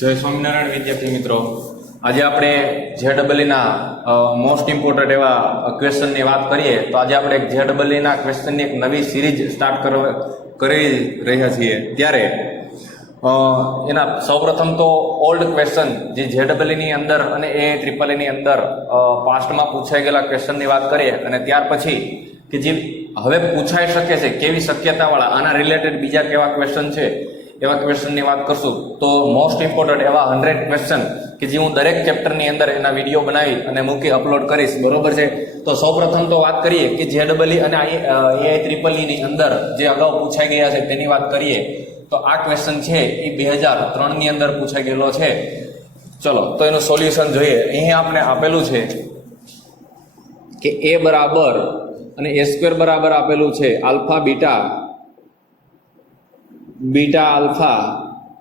જય સ્વામિનારાયણ વિદ્યાર્થી મિત્રો, આજે આપણે જેડબલઈના મોસ્ટ ઇમ્પોર્ટન્ટ એવા ક્વેશ્ચનની વાત કરીએ તો આજે આપણે જેડબલઈના ક્વેશ્ચનની એક નવી સિરીઝ સ્ટાર્ટ કરી રહ્યા છીએ. ત્યારે એના સૌપ્રથમ તો ઓલ્ડ ક્વેશ્ચન જે જેડબલઈની અંદર અને AIEEE અંદર પાસ્ટમાં પૂછાઈ ગયેલા ક્વેશ્ચનની વાત કરીએ અને ત્યાર પછી કે જે હવે પૂછાઈ શકે છે કેવી શક્યતાવાળા આના રિલેટેડ બીજા કેવા ક્વેશ્ચન છે એવા ક્વેશ્ચનની વાત કરશું. તો મોસ્ટ ઇમ્પોર્ટન્ટ એવા 100 ક્વેશ્ચન કે જે હું દરેક ચેપ્ટરની અંદર એના વિડીયો બનાવી અને મૂકી અપલોડ કરીશ, બરોબર છે. તો સૌપ્રથમ તો વાત કરીએ કે જેડબલઈ અને AIEEE ની અંદર જે અગાઉ પૂછાઈ ગયા છે તેની વાત કરીએ તો આ ક્વેશ્ચન છે એ 2003ની અંદર પૂછાઈ ગયેલો છે. ચલો તો એનું સોલ્યુશન જોઈએ. અહીં આપણે આપેલું છે કે a બરાબર અને a² બરાબર આપેલું છે alpha beta beta alpha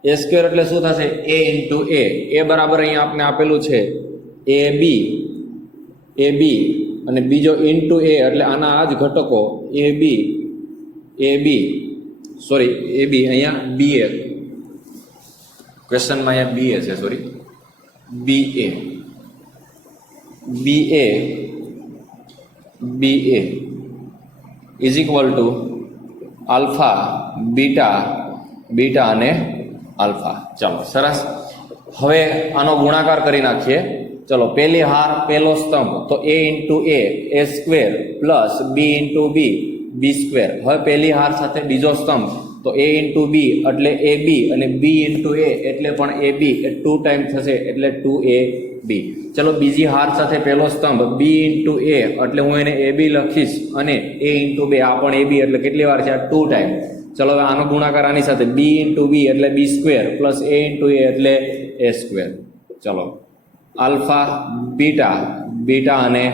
a² એટલે શું થશે a ઇન્ટુ a બરાબર અહીંયા આપણે આપેલું છે ab અને બીજો ઇન્ટુ a એટલે આના આ જ ઘટકો ab અહીંયા ba ક્વેશ્ચનમાં અહીંયા ba છે sorry ba is equal to alpha beta અને આલ્ફા. ચાલો સરસ. હવે આનો ગુણાકાર કરી નાખીએ. ચલો પહેલી હાર પહેલો સ્તંભ તો a into a² plus b into b² હવે પહેલી હાર સાથે બીજો સ્તંભ તો a ઇન્ટુ b એટલે ab અને b ઇન્ટુ a એટલે પણ ab એ 2 ટાઈમ થશે એટલે 2ab. ચલો બીજી હાર સાથે પહેલો સ્તંભ b ઇન્ટુ a એટલે હું એને ab લખીશ અને a ઇન્ટુ 2 આ પણ ab એટલે કેટલી વાર છે આ 2 ટાઈમ. ચલો હવે આનો ગુણાકાર આની સાથે b ઇન્ટુ b એટલે b² plus a into a એટલે a². ચલો આલ્ફા બીટા અને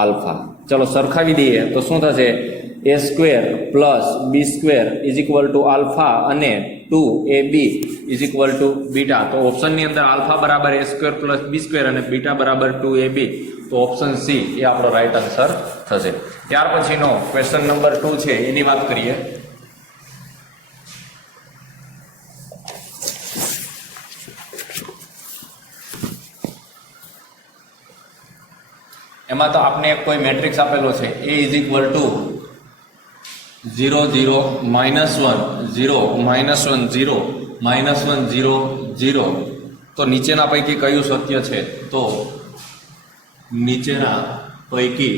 આલ્ફા ચલો સરખાવી દઈએ તો શું થશે a² plus b² is equal to alpha અને 2ab is equal two beta. તો ઓપ્શનની અંદર આલ્ફા બરાબર a² પ્લસ b² અને બીટા બરાબર 2ab, તો ઓપ્શન સી એ આપણો રાઈટ આન્સર થશે. ત્યાર પછીનો ક્વેશ્ચન નંબર 2 છે એની વાત કરીએ. એમાં તો આપણે કોઈ મેટ્રિક્સ આપેલો છે a ઇઝ ઇક્વલ ટુ 0 0 -1 0 -1 0 -1 0 0. તો નીચેના પૈકી કયું સત્ય છે? તો નીચેના પૈકી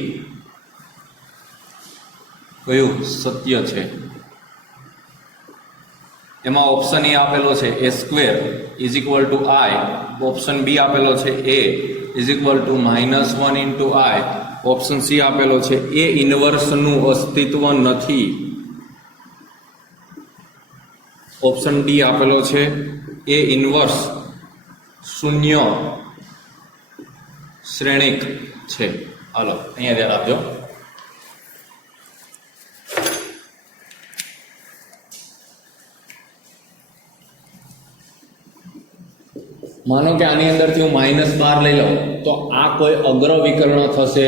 કયું સત્ય છે? એમાં ઓપ્શન એ આપેલો છે a² is equal to i, option B આપેલો છે a is equal to -1 into i, option C આપેલો છે a ઇન્વર્સનું અસ્તિત્વ નથી, ઓપ્શન ડી આપેલો છે a ઇન્વર્સ શૂન્ય શ્રેણિક છે. હાલો અહીંયા ધ્યાન આપજો. માનો કે આની અંદરથી હું -12 લઈ લઉં તો આ કોઈ અગ્ર વિકર્ણ થશે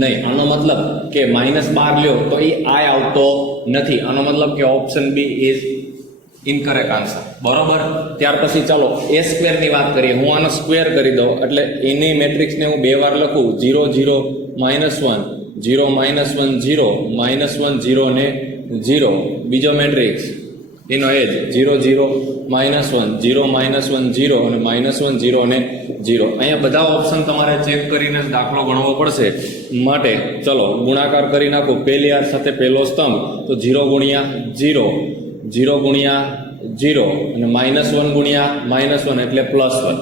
નહીં. આનો મતલબ કે -12 લ્યો તો એ આઈ આવતો નથી. આનો મતલબ કે option B is incorrect answer, બરોબર. ત્યાર પછી ચાલો a² ની વાત કરીએ. હું આનો સ્ક્વેર કરી દઉં એટલે એની મેટ્રિક્સને હું 2 વાર લખું 0 0 -1 0 -1 0 -1 0 ને 0. બીજો મેટ્રિક્સ એનો એ જ 0 0 -1 0 -1 0 અને -1 0 અને 0. અહીંયા બધા ઓપ્શન તમારે ચેક કરીને દાખલો ગણવો પડશે. માટે ચલો ગુણાકાર કરી નાખો. પહેલી હાર સાથે પહેલો સ્તંભ તો 0 ગુણ્યા 0 0 ગુણ્યા 0 અને -1 ગુણ્યા -1 એટલે +1.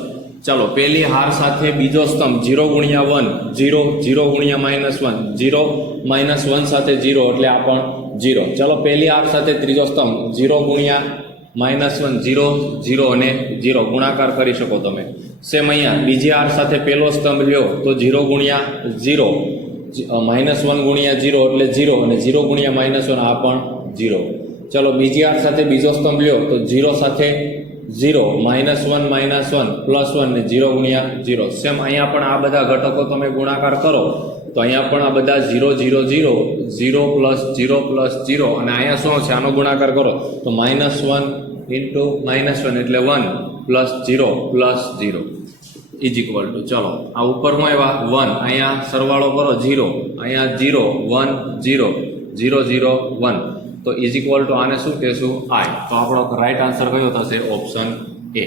ચાલો પહેલી હાર સાથે બીજો સ્તંભ 0 ગુણ્યા 1 0 0 ગુણ્યા -1 0 -1 સાથે 0 એટલે આ પણ 0. ચાલો પહેલી હાર સાથે ત્રીજો સ્તંભ 0 ગુણ્યા -1 0 0 અને 0 ગુણાકાર કરી શકો તમે. સેમ અહીંયા બીજી હાર સાથે પહેલો સ્તંભ લ્યો તો 0 ગુણ્યા 0 -1 ગુણ્યા 0 એટલે 0 અને 0 ગુણ્યા -1 આ પણ 0. ચલો બીજી હાર સાથે બીજો સ્તંભ લ્યો તો 0 સાથે 0 -1 +1 ને 0 ગુણ્યા 0. સેમ અહીંયા પણ આ બધા ઘટકો તમે ગુણાકાર કરો તો અહીંયા પણ આ બધા 0 0 0 0 પ્લસ 0 પ્લસ 0 અને અહીંયા શું છે આનો ગુણાકાર કરો તો -1 ઇન્ટુ -1 એટલે 1 plus 0 plus 0 is equal two, ચલો આ ઉપરમાં એવા 1, અહીંયા સરવાળો કરો 0, અહીંયા 0 1 0 0 0 1, તો ઇઝ ઇક્વલ ટુ આને શું કહેશું? આઈ. તો આપણો રાઈટ આન્સર કયો થશે? ઓપ્શન એ.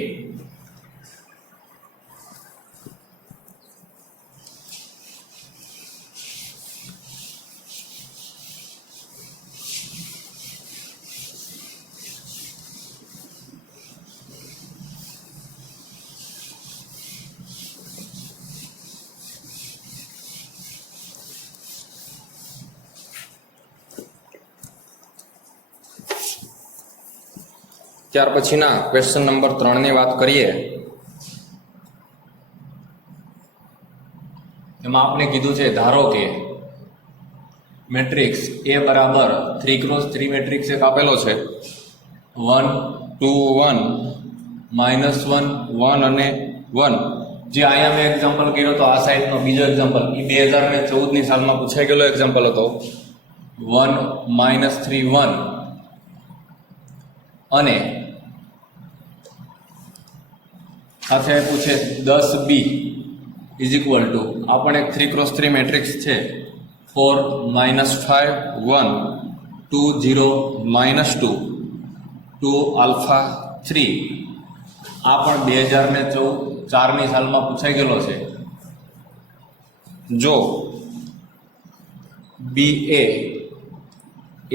ત્યાર પછીના ક્વેશ્ચન નંબર 3 ની વાત કરીએ. એમાં આપણે કીધું છે, ધારો કે મેટ્રિક્સ A બરાબર 3x3 મેટ્રિક્સ એક આપેલો છે, 1 2 1 -1 1 અને 1. જે અહીંયા મેં એક્ઝામ્પલ કર્યો તો આ સાઈડનો બીજો એક્ઝામ્પલ એ 2014ની સાલમાં પૂછાઈ ગયેલો એક્ઝામ્પલ હતો. 1 -3 1 અને સાથે પૂછે 10b ઇઝ ઇક્વલ ટુ, આપણે 3x3 મેટ્રિક્સ છે, 4 -5 1 2 0 -2 2 આલ્ફા 3. આ પણ 2004ની સાલમાં પૂછાઈ ગયેલો છે. જો બી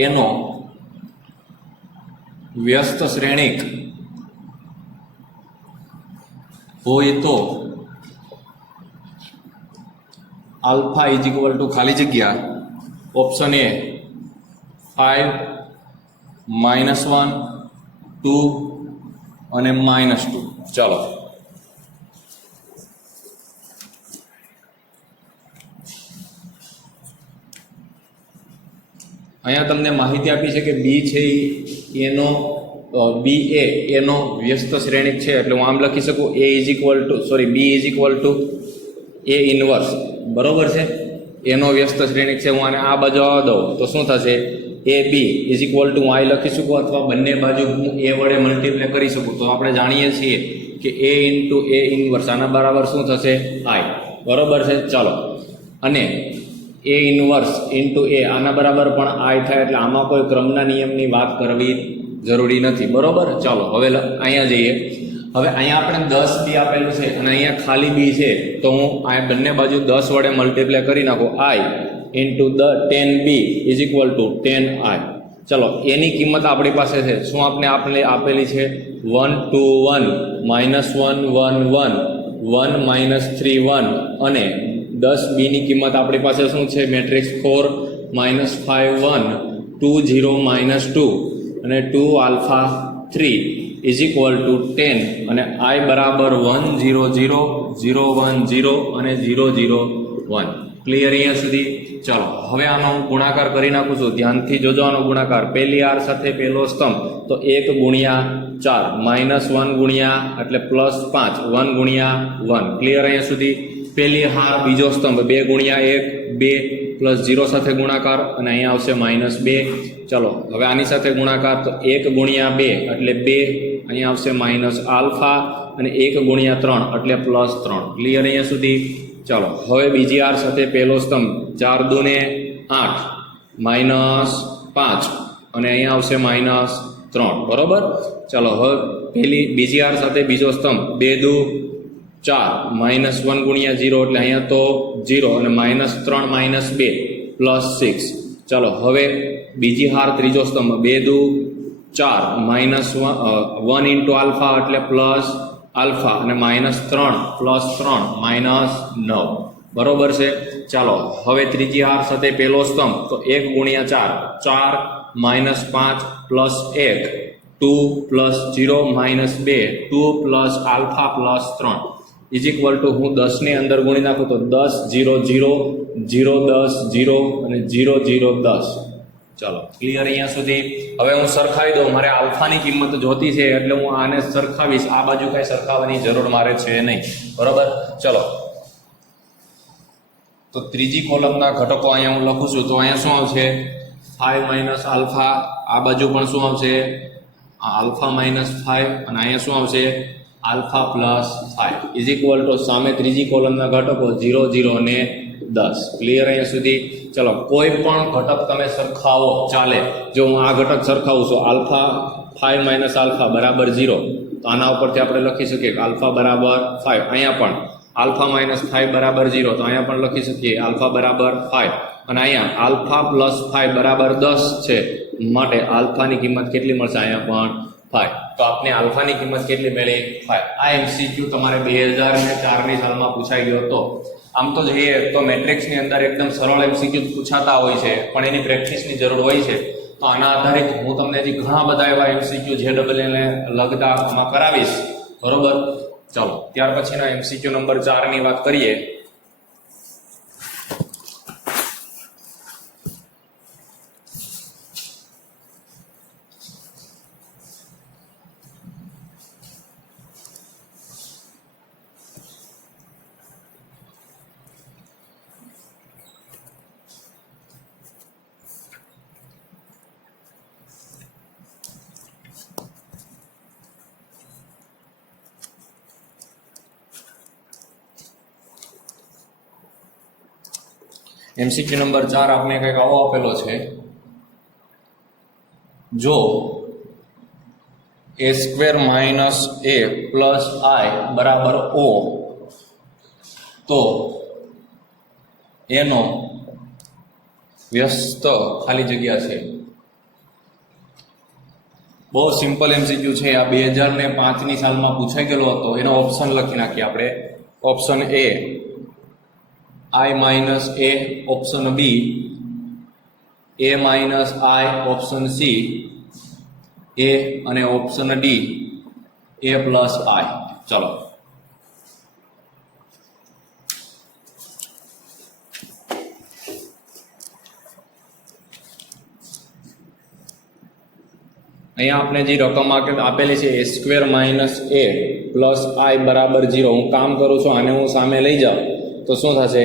એનો વ્યસ્ત શ્રેણિક હોય તો આલ્ફા ઇઝ ઇક્વલ ટુ ખાલી જગ્યા ઓપ્શન એ 5 -1 2 અને -2. ચાલો અહીંયા તમને માહિતી આપી છે કે બી છે એનો એનો વ્યસ્ત શ્રેણિક છે, એટલે હું આમ લખી શકું B is equal to A inverse. બરોબર છે, એનો વ્યસ્ત શ્રેણિક છે. હું આને આ બાજુ આવવા દઉં તો શું થશે? A B is equal two હું આઈ લખી શકું, અથવા બંને બાજુ હું એ વડે મલ્ટીપ્લાય કરી શકું. તો આપણે જાણીએ છીએ કે એ ઇન્ટુ એ ઇનવર્સ આના બરાબર શું થશે? આઈ. બરોબર છે. ચાલો, અને એ ઇનવર્સ ઇન્ટુ એ આના બરાબર પણ આઈ થાય, એટલે આમાં કોઈ ક્રમના નિયમની વાત કરવી જરૂરી નથી. બરોબર. ચાલો હવે અહીંયા જઈએ. હવે અહીંયા આપણે 10 બી આપેલું છે અને અહીંયા ખાલી બી છે, તો હું આ બંને બાજુ 10 વડે મલ્ટીપ્લાય કરી નાખું. I into 10 B is equal to 10 I. ચલો એની કિંમત આપણી પાસે છે શું? આપણે આપેલી છે 1 2 1 -1 1 1 1 -3 1 અને 10 બીની કિંમત આપણી પાસે શું છે? મેટ્રિક્સ 4 -5 1 2 0 -2 અને 2 આલ્ફા 3 ઇઝ ઇક્વલ ટુ 10 અને આઈ બરાબર 1 0 0 0 1 0 અને 0 0 1. ક્લિયર અહીંયા સુધી? ચાલો હવે આનો હું ગુણાકાર કરી નાખું છું. ધ્યાનથી જોજો આનો ગુણાકાર. પહેલી આર સાથે પહેલો સ્તંભ તો 1 ગુણ્યા 4 -1 ગુણ્યા એટલે +5 1 ગુણ્યા 1. ક્લિયર અહીંયા સુધી? પહેલી હાર બીજો સ્તંભ 2 ગુણ્યા 1 2 +0 સાથે ગુણાકાર અને અહીંયા આવશે -2. ચલો હવે આની સાથે ગુણાકાર તો 1 ગુણ્યા 2 એટલે 2, અહીંયા આવશે માઇનસ આલ્ફા અને 1 ગુણ્યા 3 એટલે +3. ક્લિયર અહીંયા સુધી? ચાલો હવે બીજી આર સાથે પહેલો સ્તંભ 4 દુને 8 -5 અને અહીંયા આવશે -3. બરોબર. ચાલો હવે બીજી આર સાથે બીજો સ્તંભ 2 દુ 4 -1 ગુણ્યા 0 એટલે અહીંયા તો 0 અને -3 -2 +6. ચાલો હવે બીજી હાર ત્રીજો સ્તંભ 2 દુ 4 -1 ઇન્ટુ આલ્ફા એટલે પ્લસ આલ્ફા અને -3 +3 -9. બરોબર છે. ચાલો હવે ત્રીજી હાર સાથે પહેલો સ્તંભ તો 1 ગુણ્યા 4 4 -5 +1 2 +0 -2 2 આલ્ફા +3 ઇઝ ઇક્વલ ટુ હું 10 ની અંદર ગુણી નાખું તો 10 0 0 0 10 0 અને 0 0 10. ચાલો ક્લિયર અહીંયા સુધી? હવે હું સરખાવી દઉં. મારે આલ્ફાની કિંમત જોતી છે એટલે હું આને સરખાવીશ. આ બાજુ કઈ સરખાવવાની જરૂર મારે છે નહીં. બરોબર. ચલો તો ત્રીજી કોલમના ઘટકો અહીંયા હું લખું છું તો અહીંયા શું આવશે? 5 - આલ્ફા. આ બાજુ પણ શું આવશે? આલ્ફા -5 અને અહીંયા શું આવશે? Alpha plus 5 is equal two સામે ત્રીજી કોલમના ઘટકો 0 0 ને 10. ક્લિયર અહીંયા સુધી? ચલો કોઈ પણ ઘટક તમે સરખાવો ચાલે. જો હું આ ઘટક સરખાવું છું આલ્ફા 5 માઇનસ આલ્ફા બરાબર 0, તો આના ઉપરથી આપણે લખી શકીએ કે આલ્ફા બરાબર 5. અહીંયા પણ આલ્ફા માઇનસ 5 બરાબર 0, તો અહીંયા પણ લખી શકીએ આલ્ફા બરાબર 5. અને અહીંયા આલ્ફા પ્લસ 5 બરાબર 10 છે, માટે આલ્ફાની કિંમત કેટલી મળશે? અહીંયા પણ 5. તો આપણે આલ્ફાની કિંમત કેટલી મળી? 5. આ એમસીક્યુ તમારે 2004ની સાલમાં પૂછાઈ ગયો હતો. આમ તો જોઈએ તો મેટ્રિક્સની અંદર એકદમ સરળ એમસીક્યુ પૂછાતા હોય છે, પણ એની પ્રેક્ટિસની જરૂર હોય છે. તો આના આધારિત હું તમને હજી ઘણા બધા એવા એમસીક્યુ JEE ને લગતા આમાં કરાવીશ. બરોબર? ચાલો ત્યાર પછીના એમસીક્યુ નંબર 4 ની વાત કરીએ. એમસીક્યુ નંબર 4 આપણે કંઈક આવો આપેલો છે. જો a square minus a plus i બરાબર o, તો એનો વ્યસ્ત ખાલી જગ્યા છે. બહુ સિમ્પલ એમસીક્યુ છે. આ 2005ની સાલમાં પૂછાઈ ગયેલો હતો. એનો ઓપ્શન લખી નાખીએ આપણે. Option A I minus a, option B a minus i, option C a, અને option D a plus i. ચલો અહીંયા આપણે જે રકમ આપેલી છે a square minus a plus i બરાબર 0, હું કામ કરું છું, આને હું સામે લઈ જાઉં તો શું થશે?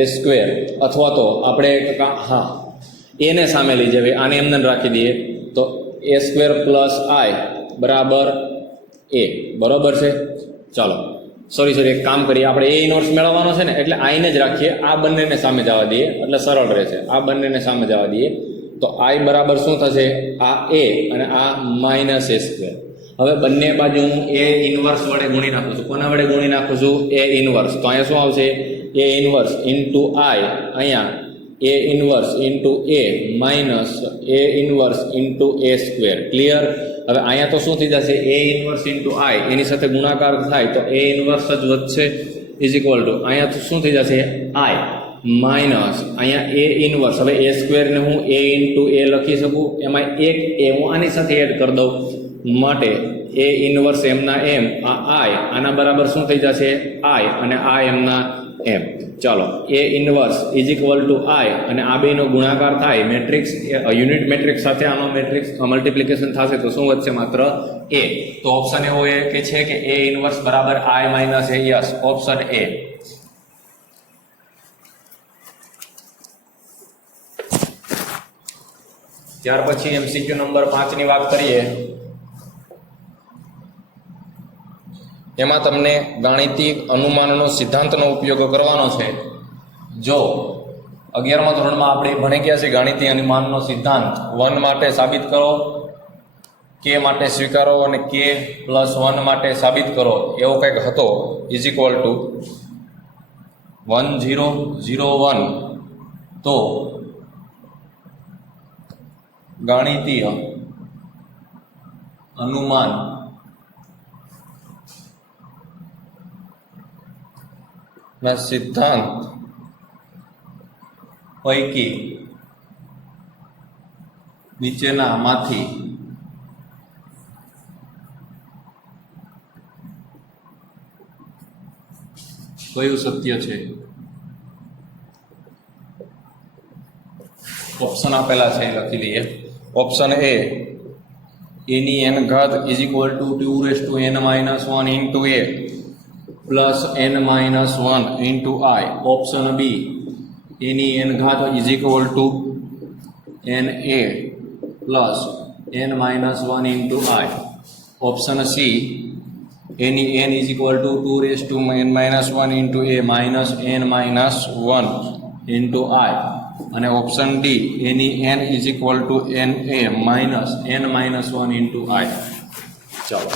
a સ્ક્વેર, અથવા તો આપણે એને સામે લઈ જઈએ, આને એમને રાખી દઈએ તો a સ્ક્વેર પ્લસ i બરાબર a. બરોબર છે? ચાલો સોરી એક કામ કરીએ, આપણે a ઇનવર્સ મેળવવાનો છે ને, એટલે i ને જ રાખીએ. આ બંનેને સામે જવા દઈએ એટલે સરળ રહેશે. આ બંનેને સામે જવા દઈએ તો i બરાબર શું થશે? આ a અને આ માઇનસ a સ્ક્વેર. હવે બંને બાજુ હું a ઇનવર્સ વડે ગુણી નાખું છું. કોના વડે ગુણી નાખું છું? a inverse. તો અહીંયા શું આવશે? a ઇનવર્સ ઇન્ટુ i, અહીંયા a inverse into a minus a inverse into a square. Clear? હવે અહીંયા તો શું થઈ જશે? a ઇનવર્સ ઇન્ટુ i, એની સાથે ગુણાકાર થાય તો a ઇનવર્સ જ વધશે, ઇઝ ઇક્વલ ટુ અહીંયા તો શું થઈ જશે? i માઇનસ અહીંયા a ઇનવર્સ. હવે a સ્ક્વેરને હું a ઇન્ટુ a લખી શકું, એમાં એક a હું આની સાથે એડ કરી દઉં, માટે a ઇનવર્સ એમના એમ, આ i આના બરાબર શું થઈ જશે? i, અને આ એમના એમ. ચાલો a inverse is equal to i, અને આ બેનો ગુણાકાર થાય મેટ્રિક્સ યુનિટ મેટ્રિક્સ સાથે આનો મેટ્રિક્સ મલ્ટિપ્લિકેશન થશે તો શું વધશે? માત્ર a. તો ઓપ્શન એવો કે છે કે a ઇનવર્સ બરાબર i minus a. Yes, option A. ત્યાર પછી એમસીક્યુ નંબર 5 ની વાત કરીએ. એમાં તમને ગાણિતિક અનુમાનનો સિદ્ધાંતનો ઉપયોગ કરવાનો છે. જો 11મા ધોરણમાં આપણે ભણી ગયા છે ગાણિતિક અનુમાનનો સિદ્ધાંત. 1 માટે સાબિત કરો, k માટે સ્વીકારો, અને k પ્લસ 1 માટે સાબિત કરો, એવો કંઈક હતો. Is equal to 1 0 0 1. તો ગાણિતીય અનુમાન ના સિદ્ધાંત પૈકી નીચેનામાંથી કયું સત્ય છે? ઓપ્શન આપેલા છે, લખી દઈએ. ઓપ્શન એ એની n ઘાત is equal to 2n-1 into a plus n-1 into i. Option B એની n ઘાત is equal to na plus n-1 into i. Option C એની n is equal to 2n-1 into a minus n-1 into i, અને option D એની n is equal to na minus n-1 into i. ચાલો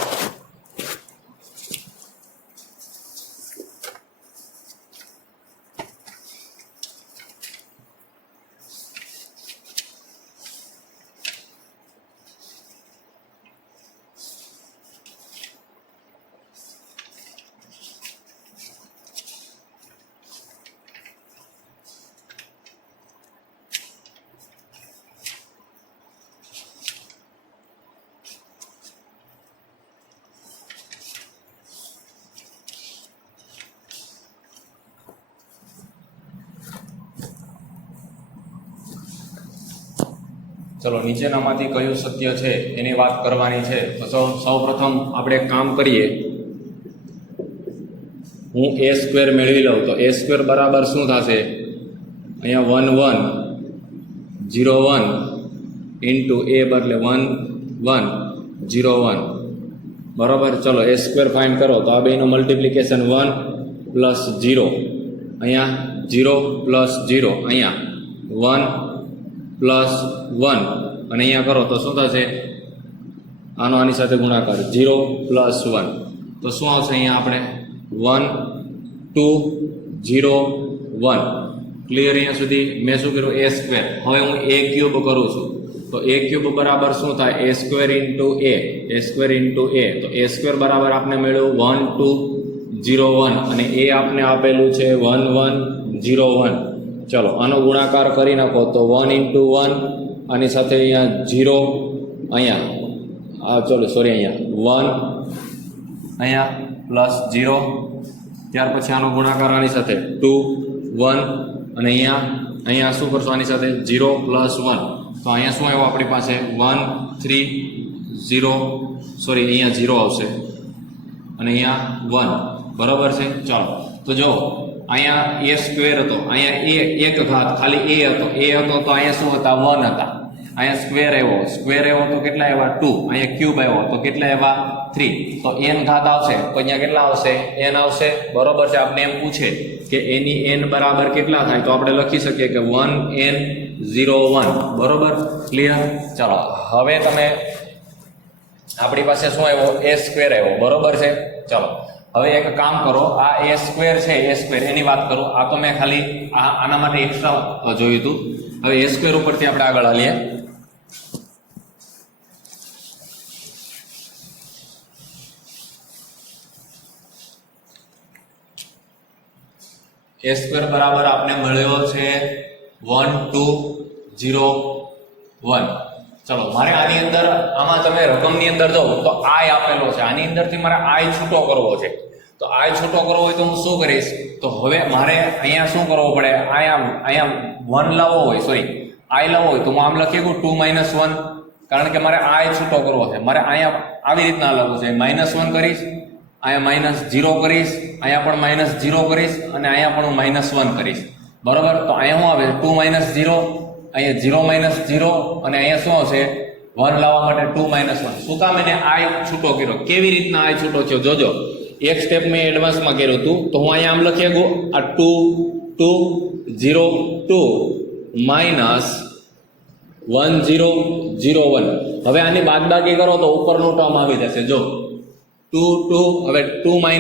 ચલો નીચેનામાંથી કયું સત્ય છે એની વાત કરવાની છે. તો સૌ પ્રથમ આપણે એક કામ કરીએ. હું a સ્ક્વેર મેળવી લઉં તો a સ્ક્વેર બરાબર શું થશે? અહીંયા 1 1 0 1 ઇન્ટુ a બદલે 1 1 0 1 બરાબર. ચલો a સ્ક્વેર ફાઇન્ડ કરો તો આ બેનું મલ્ટિપ્લિકેશન 1 પ્લસ 0, અહીંયા 0 પ્લસ 0, અહીંયા 1 પ્લસ 1, અને અહીંયા કરો તો શું થશે? આનો આની સાથે ગુણાકાર 0 પ્લસ 1, તો શું આવશે? અહીંયા આપણે 1 2 0 1. ક્લિયર? અહીંયા સુધી મેં શું કર્યું? a square. હવે હું a ક્યુબ કરું છું તો a ક્યુબ બરાબર શું થાય? a square into a square into a. તો a સ્ક્વેર બરાબર આપણે મળ્યું 1 2 0 1, અને a આપણે આપેલું છે 1 1 0 1. ચલો આનો ગુણાકાર કરી નાખો તો 1 ઇન્ટુ 1, આની સાથે અહીંયા 0, અહીંયા ચલો સોરી અહીંયા 1, અહીંયા પ્લસ 0, ત્યાર પછી આનો ગુણાકાર આની સાથે 2 1, અને અહીંયા શું કરશો? આની સાથે 0 પ્લસ 1, તો અહીંયા શું આવ્યું આપણી પાસે? 1 3 0, સોરી અહીંયા 0 આવશે, અને અહીંયા 1. બરાબર છે. ચાલો તો જો અહીંયા a સ્ક્વેર હતો, અહીંયા a એક ઘાત ખાલી a હતો તો અહીંયા શું હતા? 1 હતા. અહીંયા સ્ક્વેર આવ્યો તો કેટલા આવ્યા? 2. અહીંયા ક્યુબ આવ્યો તો કેટલા આવ્યા? 3. તો n ઘાત આવશે તો અહીંયા કેટલા આવશે? n આવશે. બરોબર છે. આપણે એમ પૂછે કે એની n બરાબર કેટલા થાય, તો આપણે લખી શકીએ કે 1n 0 1. બરોબર? ક્લિયર? ચાલો હવે તમે આપણી પાસે શું આવ્યો? a સ્ક્વેર આવ્યો. બરોબર છે. ચાલો હવે એક કામ કરો, આ a સ્ક્વેર છે, a સ્ક્વેર એની વાત કરું. આ તો મેં ખાલી આના માટે એક્સ્ટ્રા જોયું હતું. હવે a સ્ક્વેર ઉપરથી આપણે આગળ હાલીએ. a સ્ક્વેર બરાબર આપણે મળ્યો છે 1 2 0 1. ચલો મારે આની અંદર, આમાં તમે રકમની અંદર જાઓ તો i આપેલો છે, આની અંદરથી મારે i છૂટો કરવો છે. તો i છૂટો કરવો હોય તો હું શું કરીશ? તો હવે મારે અહીંયા શું કરવું પડે? અહીંયા 1 લાવવો હોય, સોરી i લાવવો હોય તો હું આમ લખી શકું 2 - 1, કારણ કે મારે i છૂટો કરવો છે. મારે અહીંયા આવી રીતના લખવું છે, -1 કરીશ, અહીંયા -0 કરીશ, અહીંયા પણ -0 કરીશ, અને અહીંયા પણ હું -1 કરીશ. બરોબર? તો અહીંયા શું આવે? 2 - 0, અહીંયા 0 - 0, અને અહીંયા શું આવશે? 1 લાવવા માટે 2 - 1. શું કામ એને i છૂટો કર્યો? કેવી રીતના i છૂટો થયો? જોજો, એક સ્ટેપ મેં એડવાન્સમાં કર્યું હતું તો હું અહીંયા આમ લખી શકું, આ 2 2 0 2 -1 0 0 1. હવે આની બાદબાકી કરો તો ઉપરનું ટર્મ આવી જશે. જો 2 2, હવે 2 - 1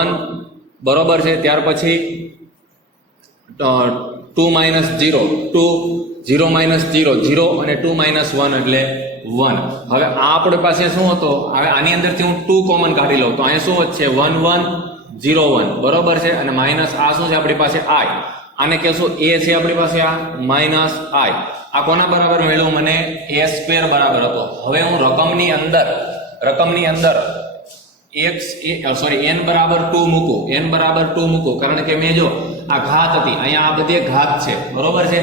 1. બરોબર છે. ત્યાર પછી 2 - 0 2, 0 - 0 0, અને 2 - 1 એટલે 1. હવે આ આપણી પાસે શું હતો? હવે આની અંદરથી હું 2 કોમન કાઢી લઉં તો અહીંયા શું વધશે? 1 1 0 1. બરોબર છે. અને માઇનસ આ શું છે આપણી પાસે? i. આને કહેશું a છે આપણી પાસે, આ માઇનસ i. આ કોના બરાબર મળ્યું મને? a સ્ક્વેર બરાબર હતો. હવે હું રકમની અંદર n બરાબર 2 મૂકું, n બરાબર 2 મૂકું, કારણ કે મેં જો આ ઘાત હતી, અહીંયા આ બધી ઘાત છે. બરોબર છે.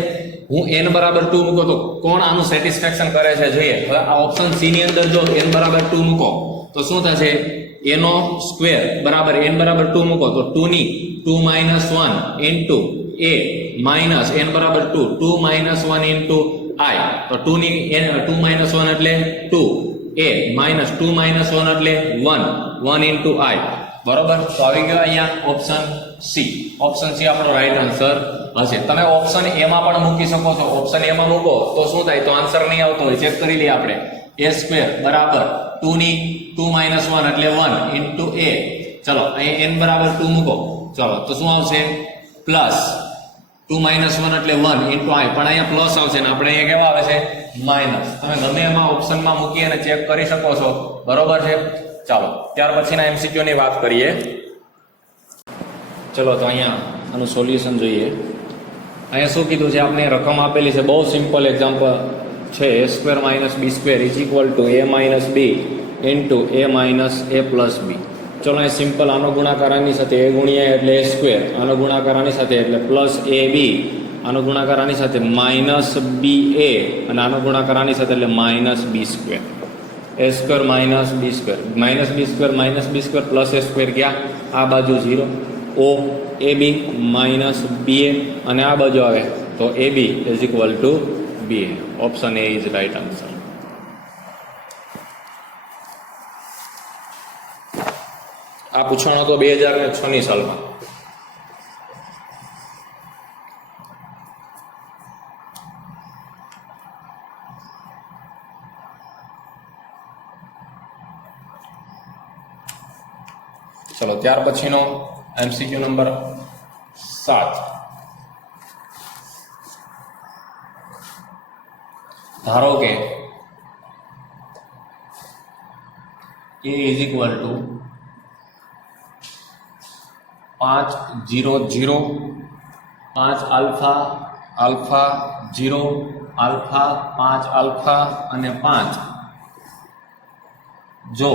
હું n બરાબર 2 મૂકો તો કોણ આનું સેટિસ્ફેક્શન કરે છે જોઈએ. હવે આ ઓપ્શન સી ની અંદર જો n બરાબર 2 મૂકો તો શું થશે? a નો સ્ક્વેર બરાબર n બરાબર 2 મૂકો તો 2 ની 2 - 1 ઇન્ટુ a માઇનસ n બરાબર 2 2 - 1 ઇન્ટુ i. તો 2 ની 2 - 1 એટલે 2, a માઇનસ 2 માઇનસ 1 એટલે 1 ઇન્ટુ i બરોબર. તો આવી ગયો અહીંયા ઓપ્શન સી. ઓપ્શન સી આપણો રાઈટ આન્સર હશે. તમે ઓપ્શન એ માં પણ મૂકી શકો છો. ઓપ્શન એ માં મૂકો તો શું થાય, તો આન્સર નહીં આવતો હોય. ચેક કરી લઈએ આપણે. a સ્ક્વેર બરાબર 2 ની 2 માઇનસ 1 એટલે 1 ઇન્ટુ a. ચલો અહીં n બરાબર 2 મૂકો. ચલો તો શું આવશે, પ્લસ 2 માઇનસ 1 એટલે 1 ઇન્ટુ i. પણ અહીંયા પ્લસ આવશે ને આપણે અહીંયા કેવા આવે છે, માઇનસ. તમે ગમે એમાં ઓપ્શનમાં મૂકી અને ચેક કરી શકો છો. બરોબર છે. ચાલો ત્યાર પછીના એમસીક્યુ ની વાત કરીએ. ચલો તો અહીંયા આનું સોલ્યુશન જોઈએ. અહીંયા શું કીધું છે, આપણે રકમ આપેલી છે. બહુ સિમ્પલ એક્ઝામ્પલ છે. a square minus B square is equal to a minus B into a minus a plus B. ચલો અહીં સિમ્પલ આનો ગુણાકાર આની સાથે a ગુણ્યા એટલે a સ્ક્વેર, આનો ગુણાકાર આની સાથે એટલે પ્લસ a બી, આનો ગુણાકાર આની સાથે માઇનસ બી a, અને આનો ગુણાકાર આની સાથે એટલે minus B square. a square minus B square, minus B square plus a square ગયા, આ બાજુ 0, o a B minus B A, અને આ બાજુ આવે તો a B is equal to B A. Option A is right answer. આ પૂછવાનો તો 2006 સાલમાં. ચલો ત્યાર પછીનો એમસીક્યુ નંબર 7. ધારો કે a is equal two 5 0 0 5 alpha alpha 0 alpha 5 alpha અને 5. જો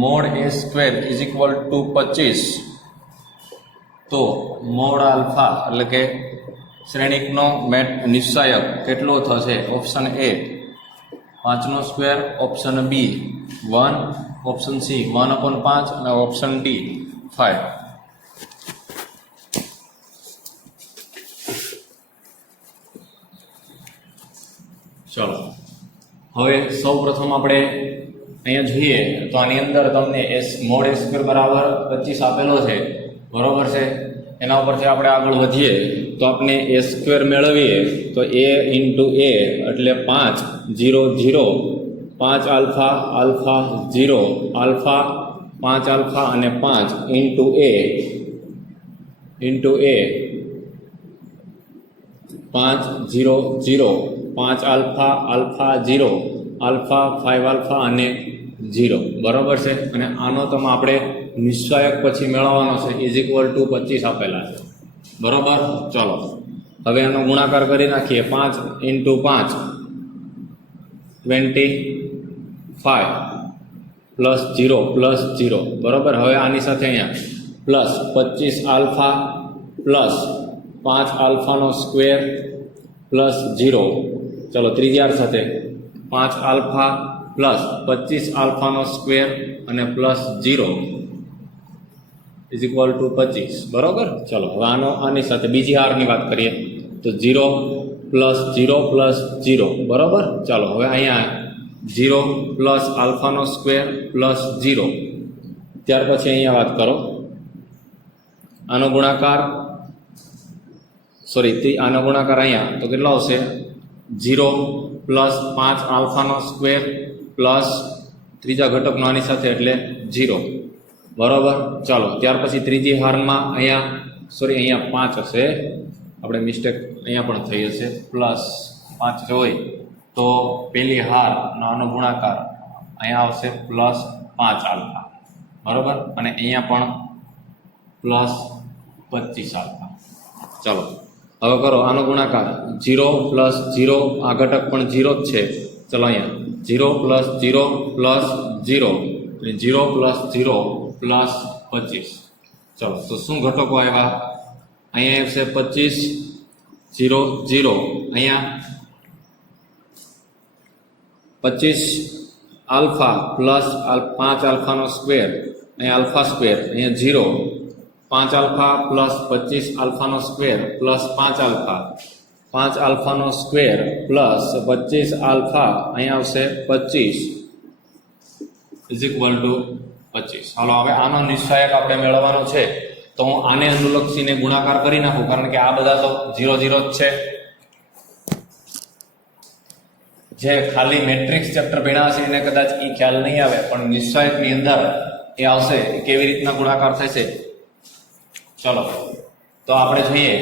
mode a square is equal to 25, તો મોડ આલ્ફા એટલે કે શ્રેણિકનો નિશ્ચાયક કેટલો થશે? ઓપ્શન એ 5 નો square, option B 1, option C 1/5 અને ઓપ્શન ડી 5. ચલો હવે સૌ પ્રથમ આપણે અહીંયા જોઈએ તો આની અંદર તમને મોડ a સ્ક્વેર બરાબર 25 આપેલો છે. બરોબર છે. એના ઉપરથી આપણે આગળ વધીએ તો આપણે a સ્ક્વેર મેળવીએ તો a ઇન્ટુ a એટલે 5 0 0 5 આલ્ફા આલ્ફા 0 આલ્ફા 5 આલ્ફા અને 5 into a 5 0 0 5 alpha alpha 0 alpha 5 alpha અને 0. બરાબર છે. અને આનો તમે આપણે નિશ્ચાયક પછી મેળવવાનો છે ઇઝ ઇક્વલ ટુ 25 આપેલા છે. બરાબર. ચાલો હવે આનો ગુણાકાર કરી નાખીએ. 5 ઇન્ટુ 5 25 પ્લસ 0. બરાબર. હવે આની સાથે અહીંયા પ્લસ 25 આલ્ફા પ્લસ 5 આલ્ફાનો સ્ક્વેર પ્લસ 0. ચલો ત્રીજી આર સાથે 5 આલ્ફા પ્લસ 25 આલ્ફાનો સ્ક્વેર અને પ્લસ 0 ઇઝ ઇક્વલ ટુ 25. બરાબર. ચલો હવે આની સાથે બીજી હારની વાત કરીએ તો 0 પ્લસ 0 પ્લસ 0. બરાબર. ચાલો હવે અહીંયા 0 પ્લસ આલ્ફાનો સ્ક્વેર પ્લસ 0. ત્યાર પછી અહીંયા વાત કરો આનો ગુણાકાર અહીંયા તો કેટલો આવશે? 0 પ્લસ 5 આલ્ફાનો સ્ક્વેર પ્લસ ત્રીજા ઘટકનો આની સાથે એટલે 0. બરાબર. ચાલો ત્યાર પછી ત્રીજી હારમાં અહીંયા 5 હશે, આપણે મિસ્ટેક અહીંયા પણ થઈ હશે. પ્લસ 5 હોય તો પેલી હારનો આનો ગુણાકાર અહીંયા આવશે પ્લસ 5 આલ્ફા. બરાબર. અને અહીંયા પણ પ્લસ 25 આલ્ફા. ચાલો હવે કરો આનો ગુણાકાર 0 પ્લસ 0, આ ઘટક પણ 0 જ છે. ચલો અહીંયા 0 પ્લસ 0 પ્લસ 0 અને 0 પ્લસ 0 પ્લસ 25. ચલો તો શું ઘટકો આવ્યા? અહીંયા આવશે 25 0 0, અહીંયા 25 આલ્ફા પ્લસ 5 આલ્ફાનો સ્ક્વેર, અહીંયા આલ્ફા સ્ક્વેર, અહીંયા 0 5 આલ્ફા પ્લસ 25 આલ્ફાનો સ્ક્વેર પ્લસ 5 આલ્ફા 5 આલ્ફાનો સ્ક્વેર પ્લસ 25 આલ્ફા અહીંયા આવશે 25 ઇઝ ઇક્વલ ટુ 25. હાલો હવે આનો નિશ્ચાયક આપણે મેળવવાનો છે, તો હું આને અનુલક્ષીને ગુણાકાર કરી નાખું, કારણ કે આ બધા તો 0 0 જ છે. જે ખાલી મેટ્રિક્સ ચેપ્ટર ભણ્યા છે એને કદાચ એ ખ્યાલ નહીં આવે, પણ નિશ્ચાયકની અંદર એ આવશે કેવી રીતના ગુણાકાર થશે. ચલો તો આપણે જોઈએ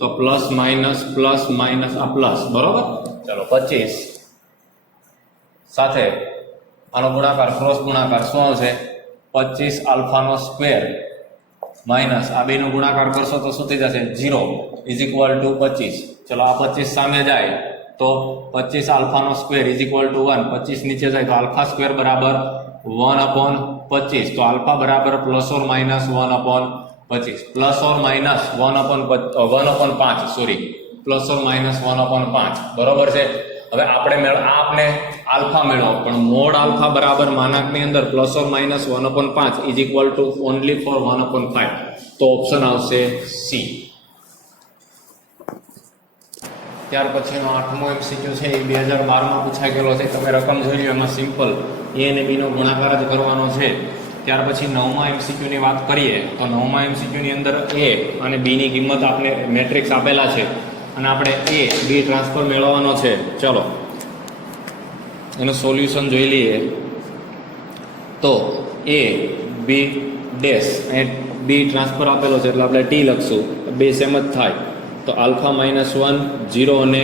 તો પ્લસ માઇનસ આ પ્લસ, બરોબર. ચલો 25 સાથે આનો ગુણાકાર, ક્રોસ ગુણાકાર શું આવશે? 25 આલ્ફાનો સ્ક્વેર માઇનસ આ બેનો ગુણાકાર કરશો તો શું થઈ જશે? 0 ઇઝ ઇક્વલ ટુ 25. ચલો આ 25 સામે જાય તો 25 આલ્ફાનો સ્ક્વેર ઇઝ ઇક્વલ ટુ 1. 25 નીચે જાય તો આલ્ફા સ્ક્વેર બરાબર 1/25. તો આલ્ફા બરાબર plus or minus 1/25, plus or minus 1/5, sorry, plus or minus 1/5, બરોબર છે. હવે આપણે આલ્ફા મેળવો, પણ મોડ આલ્ફા બરાબર માનાંકની અંદર plus or minus 1/5 is equal to only for 1/5. તો ઓપ્શન આવશે સી. ત્યાર પછીનો 8મો એમસીક્યુ છે એ 2012માં પૂછાઈ ગયેલો છે. તમે રકમ જોઈ લો, એમાં સિમ્પલ એ અને બીનો ગુણાકાર જ કરવાનો છે. ત્યાર પછી 9મા એમસીક્યુની વાત કરીએ તો 9મા એમસીક્યુની અંદર એ અને બીની કિંમત આપણે મેટ્રિક્સ આપેલા છે અને આપણે એ બી ટ્રાન્સફર મેળવવાનો છે. ચલો એનું સોલ્યુશન જોઈ લઈએ. તો એ બી ડેશ, અહીં બી ટ્રાન્સફર આપેલો છે એટલે આપણે ટી લખશું, બે સેમ જ થાય. તો આલ્ફા -1 0 અને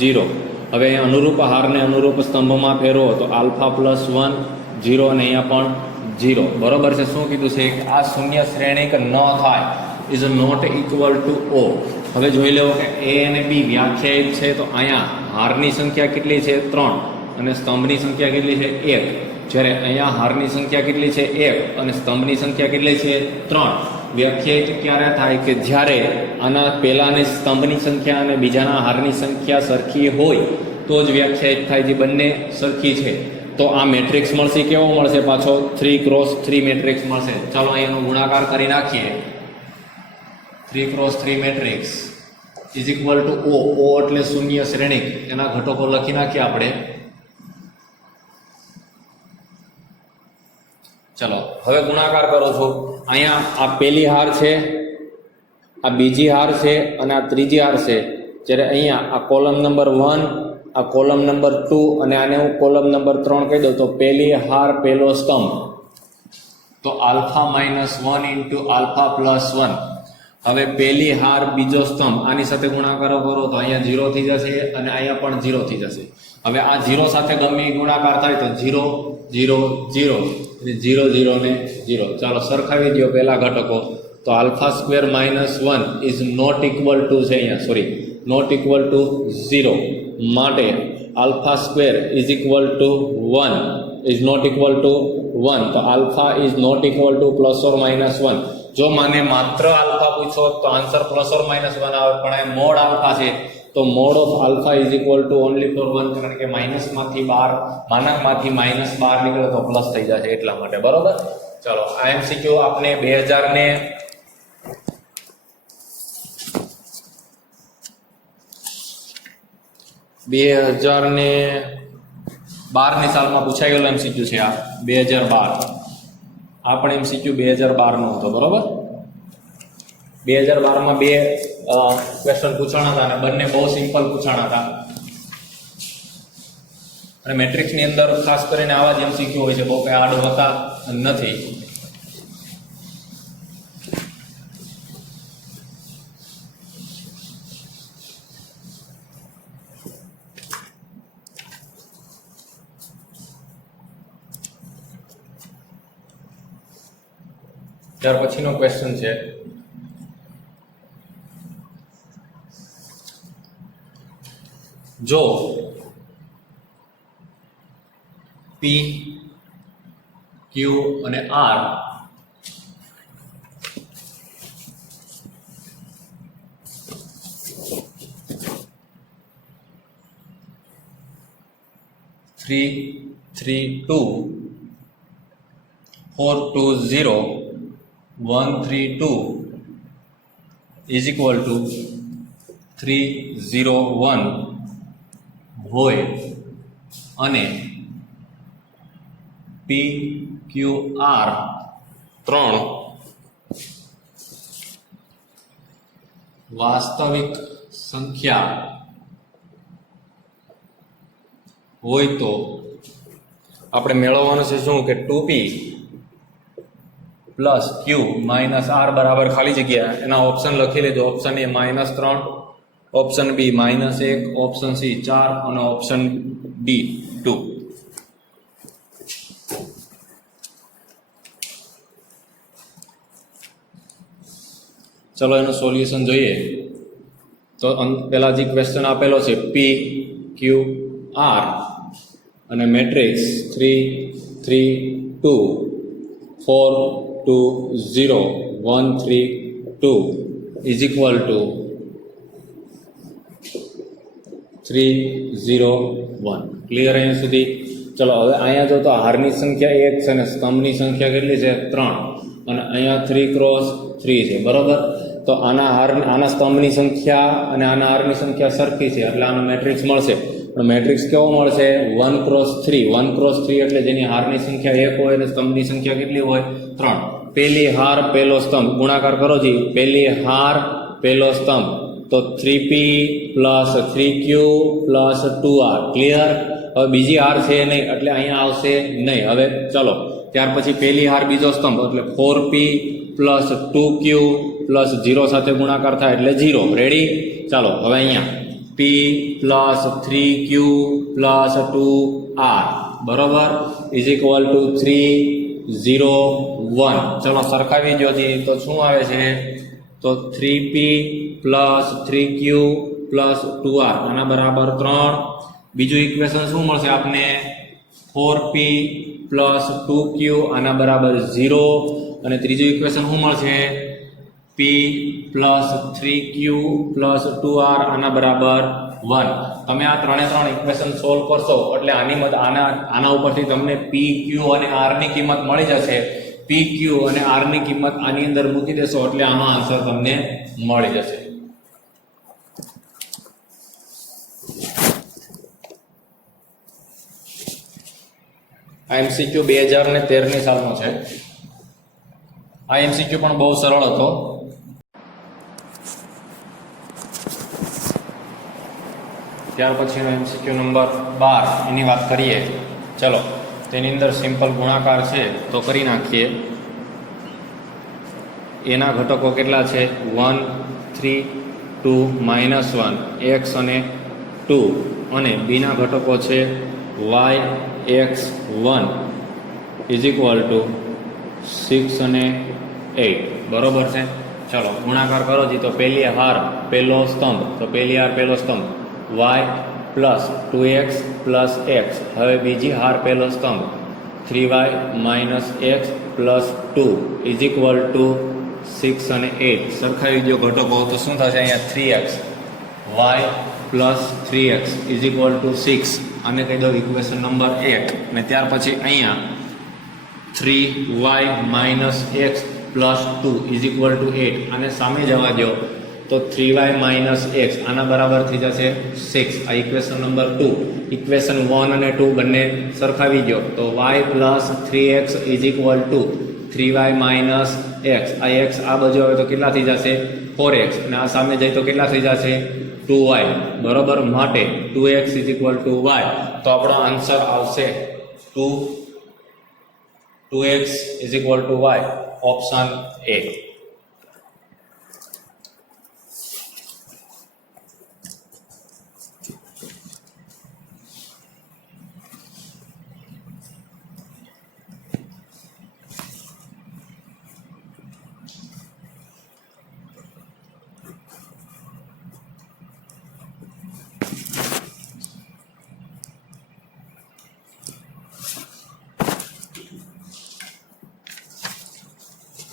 0. હવે અહીંયા અનુરૂપ હારને અનુરૂપ સ્તંભમાં ફેરવો તો આલ્ફા +1 0 અને અહીંયા પણ 0, બરોબર છે. શું કીધું છે કે આ શૂન્ય શ્રેણીક ન થાય, is not equal to O. હવે જોઈ લેવો કે એ અને બી વ્યાખ્યાયિત છે, તો અહીંયા હારની સંખ્યા કેટલી છે? 3 અને સ્તંભની સંખ્યા કેટલી છે? 1. જ્યારે અહીંયા હારની સંખ્યા કેટલી છે? 1 અને સ્તંભની સંખ્યા કેટલી છે? 3. વ્યાખ્યાયિત ક્યારે થાય કે જ્યારે આના પહેલાની સ્તંભની સંખ્યા અને બીજાના હારની સંખ્યા સરખી હોય તો જ વ્યાખ્યાયિત થાય, જે બંને સરખી છે. તો આ મેટ્રિક્સ મળશે. કેવો મળશે? પાછો 3x3 મેટ્રિક્સ મળશે. ચાલો અહીંયાનો ગુણાકાર કરી નાખીએ. 3x3 matrix is equal to O એટલે શૂન્ય શ્રેણીક, એના ઘટકો લખી નાખીએ આપણે. ચલો હવે ગુણાકાર કરું છું. અહીંયા આ પહેલી હાર છે, આ બીજી હાર છે અને આ ત્રીજી હાર છે. જ્યારે અહીંયા આ કોલમ નંબર 1, આ કોલમ નંબર 2 અને આને હું કોલમ નંબર 3 કહી દઉં તો પહેલી હાર પહેલો સ્તંભ, તો આલ્ફા -1 ઇન્ટુ આલ્ફા +1. હવે પહેલી હાર બીજો સ્તંભ, આની સાથે ગુણાકારો કરો તો અહીંયા 0 થઈ જશે અને અહીંયા પણ 0 થઈ જશે. હવે આ 0 સાથે ગમે ગુણાકાર થાય તો 0 0 0 અને 0 0 ને 0. ચાલો સરખાવી દો પહેલા ઘટકો. તો alpha square -1 is not equal to છે અહીંયા, સોરી, નોટ ઇક્વલ ટુ 0. માટે alpha square is equal to 1 is not equal to 1. તો alpha is not equal to plus or minus 1. જો મને માત્ર આલ્ફા પૂછો તો આન્સર પ્લસ ઓર માઇનસ 1 આવે, પણ એ મોડ આલ્ફા છે તો mod of alpha is equal to only for 1, કારણ કે માઇનસમાંથી માનાંકમાંથી -12 નીકળે તો પ્લસ થઈ જશે, એટલા માટે, બરોબર. ચલો આ એમસીક્યુ આપને 2012ની સાલમાં પૂછાઈ ગયેલો એમસીક્યુ છે. આ 2012 આ પણ એમસીક્યુ 2012 નો હતો, બરોબર. 2012માં બે ક્વેશ્ચન પૂછાણા હતા અને બંને બહુ સિમ્પલ પૂછાણા હતા. અને મેટ્રિક્સની અંદર ખાસ કરીને આવા જ એમસીક્યુ હોય છે, બહુ કંઈ હાર્ડ હોતા નથી. ત્યાર પછીનો ક્વેશ્ચન છે, જો P, Q અને R three, 3, 2, 4, 2, 0, 1, 3, 2 is equal to 301 હોય અને PQR 3 વાસ્તવિક સંખ્યા હોય તો આપણે મેળવવાનું છે શું કે 2p પ્લસ ક્યુ માઇનસ આર બરાબર ખાલી જગ્યા એના ઓપ્શન લખી લીધું. Option A -3, option B -1, option C 4 અને ઓપ્શન ડી 2. ચલો એનું સોલ્યુશન જોઈએ. તો પેલા જે ક્વેશ્ચન આપેલો છે પી ક્યુ આર અને matrix 3 3 2 4 2 0 1 3 2 is equal two 3 0 1. Clear અહીંયા સુધી? ચલો હવે અહીંયા જો તો હારની સંખ્યા 1 છે અને સ્તંભની સંખ્યા કેટલી છે 3 અને અહીંયા 3 ક્રોસ 3 છે બરોબર. તો આના સ્તંભની સંખ્યા અને આના હારની સંખ્યા સરખી છે એટલે આનો મેટ્રિક્સ મળશે. પણ મેટ્રિક્સ કેવો મળશે? 1 ક્રોસ 3. 1 ક્રોસ 3 એટલે જેની હારની સંખ્યા 1 હોય અને સ્તંભની સંખ્યા કેટલી હોય 3. પેલી હાર પેલો સ્તંભ ગુણાકાર કરો જી. પેલી હાર પેલો સ્તંભ તો 3p plus 3q plus 2r. Clear? હવે બીજી હાર છે નહીં એટલે અહીંયા આવશે નહીં. હવે ચલો ત્યાર પછી પેલી હાર બીજો સ્તંભ એટલે 4p પ્લસ 2q પ્લસ 0 સાથે ગુણાકાર થાય એટલે 0. રેડી? ચાલો હવે અહીંયા p plus 3q plus 2r બરોબર ઇઝ ઇક્વલ ટુ 3 0 1. ચલો સરખાવી દો જી. તો શું આવે છે? તો 3p plus 3q plus 2r આના બરાબર 3. બીજું ઇક્વેશન શું મળશે આપને? 4p પ્લસ 2q આના બરાબર 0. અને ત્રીજું ઇક્વેશન શું મળશે? p plus 3q plus 2r આના બરાબર 1. તમે આ ત્રણે ત્રણ ઇક્વેશન સોલ્વ કરશો એટલે આના ઉપરથી તમને p q અને r ની કિંમત મળી જશે. p q અને r ની કિંમત આની અંદર મૂકી દેશો એટલે આનો આન્સર તમને મળી જશે. આ એમસીક્યુ 2013ની સાલનો છે. આ એમસીક્યુ પણ બહુ સરળ હતો. ત્યાર પછીનો એમસીક્યુ નંબર 12 એની વાત કરીએ. ચલો તેની અંદર સિમ્પલ ગુણાકાર છે તો કરી નાખીએ. એના ઘટકો કેટલા છે? 1 3 2 -1 x અને 2 અને બીના ઘટકો છે y x 1 is equal two 6 અને 8 બરોબર છે. ચલો ગુણાકાર કરો જી. તો પહેલી હાર પહેલો સ્તંભ તો પહેલી હાર પહેલો સ્તંભ y plus 2x plus x. હવે બીજી હાર પહેલો સ્તંભ 3y minus x plus 2 is equal two 6 અને 8. સરખાવી દો ઘટકો તો શું થશે? અહીંયા 3x y plus 3x is equal two 6. આને કહી દો ઇક્વેશન નંબર 1. અને ત્યાર પછી અહીંયા 3y minus x plus 2 is equal two 8. આને સામે જવા દો તો 3y માઇનસ x આના બરાબર થઈ જશે 6. આ ઇક્વેશન નંબર 2. ઇક્વેશન 1 અને 2 બંને સરખાવી દો તો y plus 3x is equal two 3y minus x. આ x આ બાજુ આવે તો કેટલા થઈ જશે? 4x. અને આ સામે જાય તો કેટલા થઈ જશે? 2y બરોબર. માટે 2x is equal two y. તો આપણો આન્સર આવશે 2x is equal two y. Option A.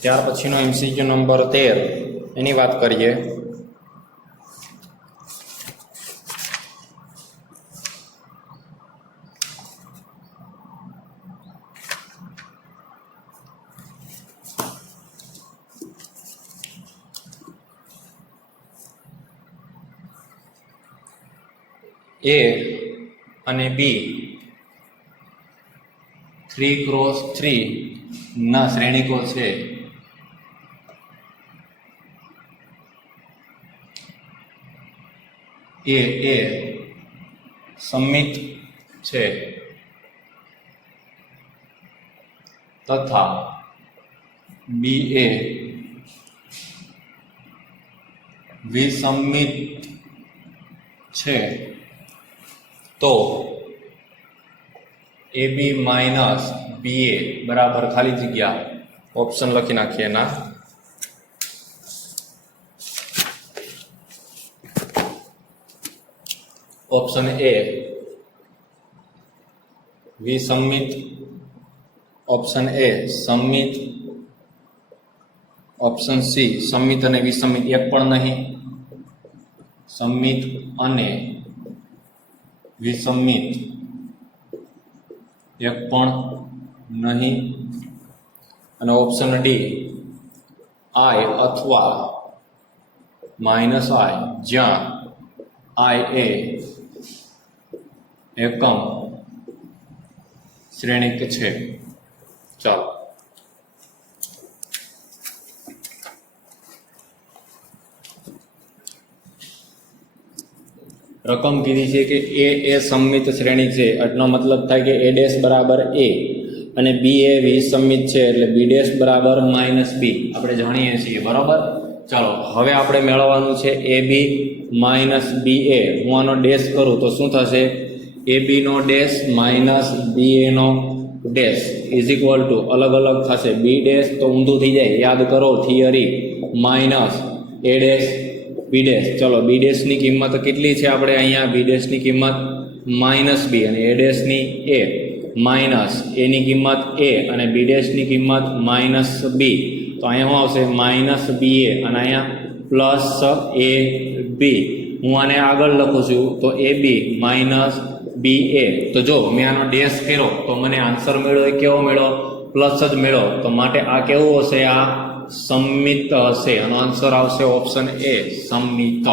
ત્યાર પછીનો એમસીક્યુ નંબર 13 એની વાત કરીએ. એ અને બી 3x3 ના શ્રેણીકો છે એ સમમિત છે તથા બી એ વિસંમિત છે તો એ બી માઇનસ બી એ બરાબર ખાલી જગ્યા ઓપ્શન લખી નાખીએ એના ઓપ્શન એ વિસંમિત, ઓપ્શન એ સંમિત, ઓપ્શન સી સંમિત અને વિસંમિત એક પણ નહીં, સંમિત અને વિસંમિત એક પણ નહીં, અને ઓપ્શન ડી આઈ અથવા માઇનસ આઈ જ્યાં આઈ એ એકમ શ્રેણિક છે. ચાલો રકમ કીધી છે કે એ સંમિત શ્રેણી છે એટલો મતલબ થાય કે એ ડેશ બરાબર એ અને બી એ વિસંમિત છે એટલે બી ડેશ બરાબર માઇનસ બી આપણે જાણીએ છીએ બરાબર. ચાલો હવે આપણે મેળવવાનું છે એ બી માઇનસ બી એ. હું આનો ડેશ કરું તો શું થશે? એ બી નો ડેશ માઇનસ બી એ નો ડેશ ઇઝ ઇક્વલ ટુ અલગ અલગ થશે. બી ડેશ તો ઊંધું થઈ જાય, યાદ કરો theory, minus A dash B dash. ચલો બી ડેશની કિંમત કેટલી છે આપણે અહીંયા? બી ડેશની કિંમત માઇનસ બી અને એ ડેશની એ માઇનસ એની કિંમત એ અને બી ડેશની કિંમત માઇનસ બી. તો અહીંયા શું આવશે? માઇનસ બી એ અને અહીંયા પ્લસ એ બી. હું આને આગળ લખું છું તો એ બી માઇનસ બી એ. તો જો મેં આનો ડેશ કર્યો તો મને આન્સર મળ્યો એ કેવો મળ્યો? પ્લસ જ મળ્યો. તો માટે આ કેવું હશે? આ સંમિત હશે. આનો આન્સર આવશે ઓપ્શન એ સંમિત.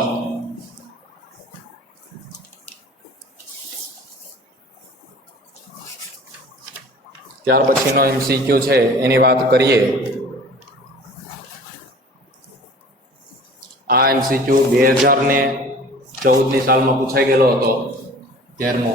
ત્યાર પછીનો એમસીક્યુ છે એની વાત કરીએ. આ એમસીક્યુ 2014ની સાલમાં પૂછાઈ ગયેલો હતો 13મો.